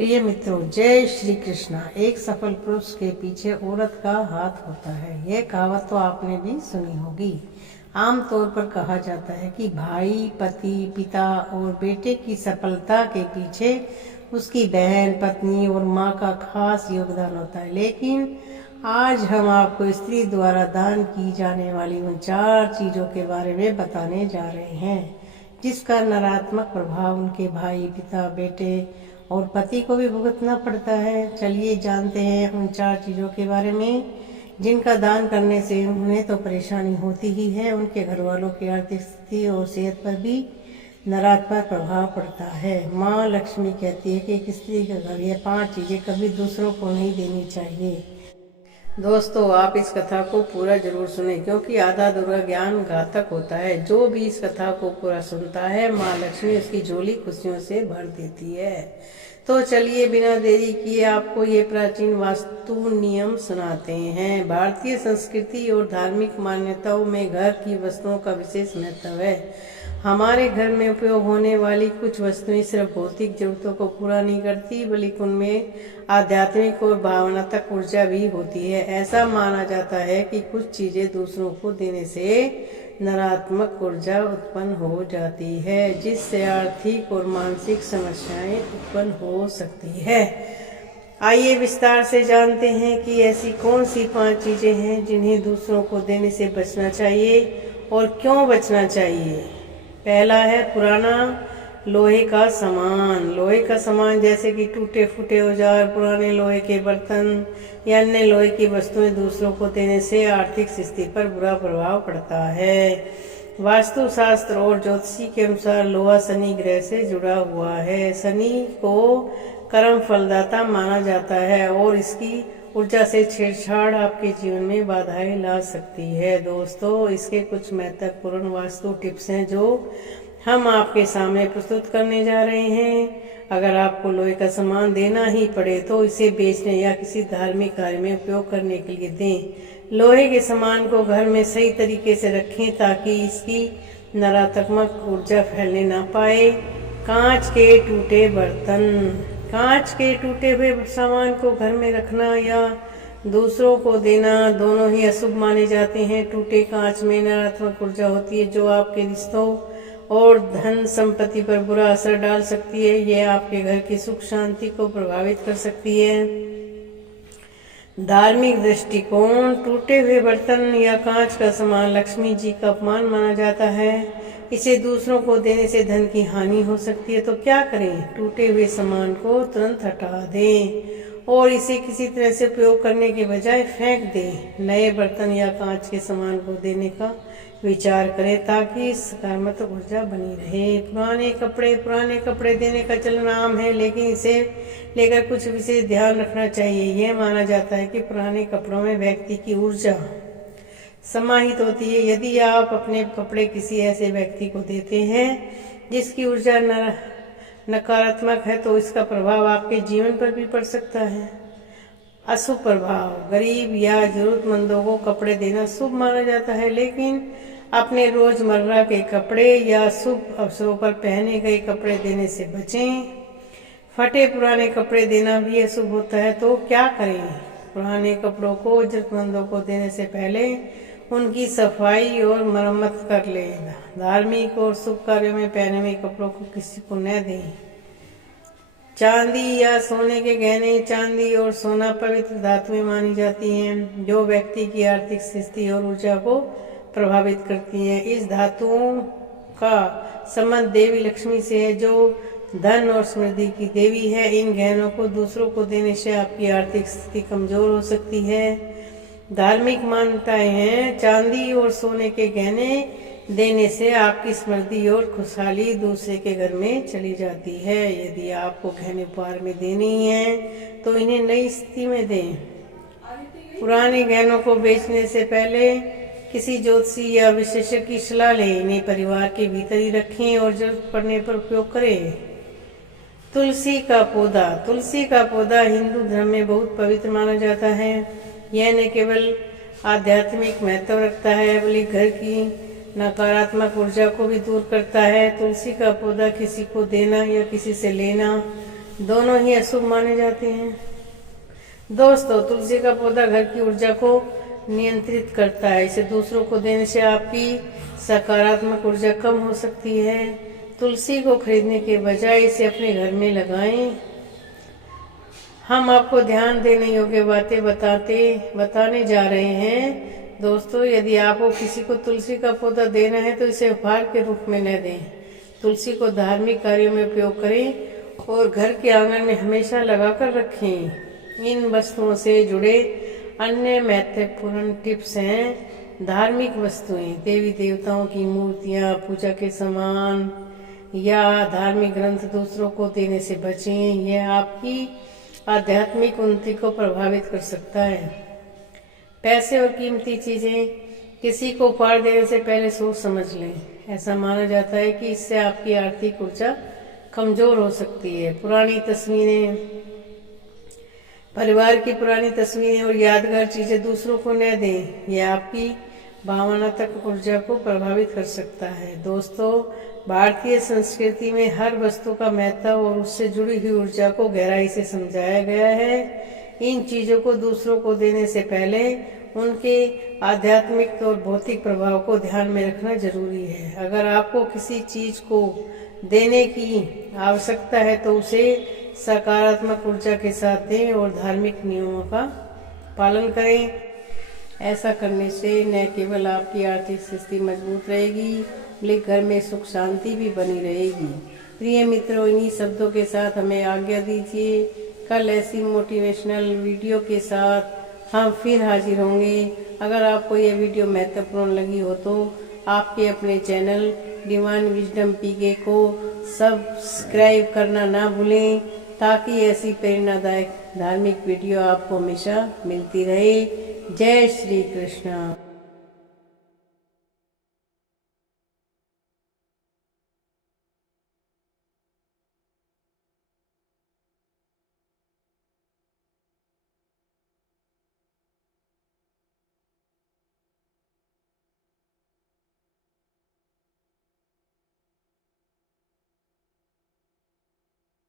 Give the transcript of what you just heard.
प्रिय मित्रों, जय श्री कृष्णा। एक सफल पुरुष के पीछे औरत का हाथ होता है। यह कहावत तो आपने भी सुनी होगी। आमतौर पर कहा जाता है कि भाई, पति, पिता और बेटे की सफलता के पीछे उसकी बहन, पत्नी और माँ का खास योगदान होता है। लेकिन आज हम आपको स्त्री द्वारा दान की जाने वाली उन 4 चीज़ों के बारे में बताने जा रहे हैं जिसका नकारात्मक प्रभाव उनके भाई, पिता, बेटे और पति को भी भुगतना पड़ता है। चलिए जानते हैं उन 4 चीज़ों के बारे में जिनका दान करने से उन्हें तो परेशानी होती ही है, उनके घर वालों की आर्थिक स्थिति और सेहत पर भी नकारात्मक प्रभाव पड़ता है। माँ लक्ष्मी कहती है कि एक स्त्री के घर ये 5 चीज़ें कभी दूसरों को नहीं देनी चाहिए। दोस्तों, आप इस कथा को पूरा जरूर सुने क्योंकि आधा अधूरा ज्ञान घातक होता है। जो भी इस कथा को पूरा सुनता है, माँ लक्ष्मी उसकी झोली खुशियों से भर देती है। तो चलिए बिना देरी किए आपको ये प्राचीन वास्तु नियम सुनाते हैं। भारतीय संस्कृति और धार्मिक मान्यताओं में घर की वस्तुओं का विशेष महत्व है। हमारे घर में उपयोग होने वाली कुछ वस्तुएं सिर्फ भौतिक जरूरतों को पूरा नहीं करती, बल्कि उनमें आध्यात्मिक और भावनात्मक ऊर्जा भी होती है। ऐसा माना जाता है कि कुछ चीजें दूसरों को देने से नकारात्मक ऊर्जा उत्पन्न हो जाती है, जिससे आर्थिक और मानसिक समस्याएं उत्पन्न हो सकती है। आइए विस्तार से जानते हैं कि ऐसी कौन सी 5 चीजें हैं जिन्हें दूसरों को देने से बचना चाहिए और क्यों बचना चाहिए। पहला है पुराना लोहे का सामान। लोहे का सामान जैसे कि टूटे फूटे औजार, पुराने लोहे के बर्तन या अन्य लोहे की वस्तुएं दूसरों को देने से आर्थिक स्थिति पर बुरा प्रभाव पड़ता है। वास्तुशास्त्र और ज्योतिषी के अनुसार लोहा शनि ग्रह से जुड़ा हुआ है। शनि को कर्म फलदाता माना जाता है और इसकी ऊर्जा से छेड़छाड़ आपके जीवन में बाधाएं ला सकती है। दोस्तों, इसके कुछ महत्वपूर्ण वास्तु टिप्स हैं जो हम आपके सामने प्रस्तुत करने जा रहे हैं। अगर आपको लोहे का सामान देना ही पड़े तो इसे बेचने या किसी धार्मिक कार्य में उपयोग करने के लिए दें। लोहे के सामान को घर में सही तरीके से रखें ताकि इसकी नकारात्मक ऊर्जा फैलने ना पाए। कांच के टूटे बर्तन। कांच के टूटे हुए सामान को घर में रखना या दूसरों को देना दोनों ही अशुभ माने जाते हैं। टूटे कांच में नकारात्मक ऊर्जा होती है जो आपके रिश्तों और धन संपत्ति पर बुरा असर डाल सकती है। यह आपके घर की सुख शांति को प्रभावित कर सकती है। धार्मिक दृष्टिकोण। टूटे हुए बर्तन या कांच का सामान लक्ष्मी जी का अपमान माना जाता है। इसे दूसरों को देने से धन की हानि हो सकती है। तो क्या करें? टूटे हुए सामान को तुरंत हटा दें और इसे किसी तरह से उपयोग करने के बजाय फेंक दें। नए बर्तन या कांच के सामान को देने का विचार करें ताकि सकारात्मक ऊर्जा बनी रहे। पुराने कपड़े देने का चलन आम है, लेकिन इसे लेकर कुछ विशेष ध्यान रखना चाहिए। यह माना जाता है कि पुराने कपड़ों में व्यक्ति की ऊर्जा समाहित होती है। यदि आप अपने कपड़े किसी ऐसे व्यक्ति को देते हैं जिसकी ऊर्जा नकारात्मक है तो इसका प्रभाव आपके जीवन पर भी पड़ सकता है। अशुभ प्रभाव। गरीब या जरूरतमंदों को कपड़े देना शुभ माना जाता है, लेकिन अपने रोजमर्रा के कपड़े या शुभ अवसरों पर पहने गए कपड़े देने से बचें। फटे पुराने कपड़े देना भी अशुभ होता है। तो क्या करें? पुराने कपड़ों को जरूरतमंदों को देने से पहले उनकी सफाई और मरम्मत कर लें। धार्मिक और शुभ कार्यों में पहने हुए कपड़ों को किसी को न दें। चांदी या सोने के गहने। चांदी और सोना पवित्र धातुएं मानी जाती हैं जो व्यक्ति की आर्थिक स्थिति और ऊर्जा को प्रभावित करती हैं। इस धातुओं का संबंध देवी लक्ष्मी से है जो धन और समृद्धि की देवी है। इन गहनों को दूसरों को देने से आपकी आर्थिक स्थिति कमजोर हो सकती है। धार्मिक मान्यताएं हैं चांदी और सोने के गहने देने से आपकी समृद्धि और खुशहाली दूसरे के घर में चली जाती है। यदि आपको गहने उपहार में देने ही हैं तो इन्हें नई स्थिति में दें। पुराने गहनों को बेचने से पहले किसी ज्योतिषी या विशेषज्ञ की सलाह लें। इन्हें परिवार के भीतर ही रखें और जरूरत पड़ने पर उपयोग करें। तुलसी का पौधा। तुलसी का पौधा हिंदू धर्म में बहुत पवित्र माना जाता है। यह न केवल आध्यात्मिक महत्व रखता है बल्कि घर की नकारात्मक ऊर्जा को भी दूर करता है। तुलसी का पौधा किसी को देना या किसी से लेना दोनों ही अशुभ माने जाते हैं। दोस्तों, तुलसी का पौधा घर की ऊर्जा को नियंत्रित करता है। इसे दूसरों को देने से आपकी सकारात्मक ऊर्जा कम हो सकती है। तुलसी को खरीदने के बजाय इसे अपने घर में लगाएं। हम आपको ध्यान देने योग्य बातें बताने जा रहे हैं। दोस्तों, यदि आपको किसी को तुलसी का पौधा देना है तो इसे उपहार के रूप में न दें। तुलसी को धार्मिक कार्यों में उपयोग करें और घर के आंगन में हमेशा लगाकर रखें। इन वस्तुओं से जुड़े अन्य महत्वपूर्ण टिप्स हैं। धार्मिक वस्तुएं, देवी देवताओं की मूर्तियां, पूजा के सामान या धार्मिक ग्रंथ दूसरों को देने से बचें। यह आपकी आध्यात्मिक उन्नति को प्रभावित कर सकता है। पैसे और कीमती चीजें किसी को उपहार देने से पहले सोच समझ लें। ऐसा माना जाता है कि इससे आपकी आर्थिक ऊर्जा कमजोर हो सकती है। पुरानी तस्वीरें, परिवार की पुरानी तस्वीरें और यादगार चीजें दूसरों को न दें। यह आपकी भावनात्मक ऊर्जा को प्रभावित कर सकता है। दोस्तों, भारतीय संस्कृति में हर वस्तु का महत्व और उससे जुड़ी हुई ऊर्जा को गहराई से समझाया गया है। इन चीजों को दूसरों को देने से पहले उनके आध्यात्मिक और भौतिक प्रभाव को ध्यान में रखना जरूरी है। अगर आपको किसी चीज को देने की आवश्यकता है तो उसे सकारात्मक ऊर्जा के साथ दें और धार्मिक नियमों का पालन करें। ऐसा करने से न केवल आपकी आर्थिक स्थिति मजबूत रहेगी बल्कि घर में सुख शांति भी बनी रहेगी। प्रिय मित्रों, इन्हीं शब्दों के साथ हमें आज्ञा दीजिए। कल ऐसी मोटिवेशनल वीडियो के साथ हम फिर हाजिर होंगे। अगर आपको यह वीडियो महत्वपूर्ण लगी हो तो आपके अपने चैनल डिवाइन विजडम पीके को सब्सक्राइब करना ना भूलें, ताकि ऐसी प्रेरणादायक धार्मिक वीडियो आपको हमेशा मिलती रहे। जय श्री कृष्ण।